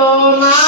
Oh my.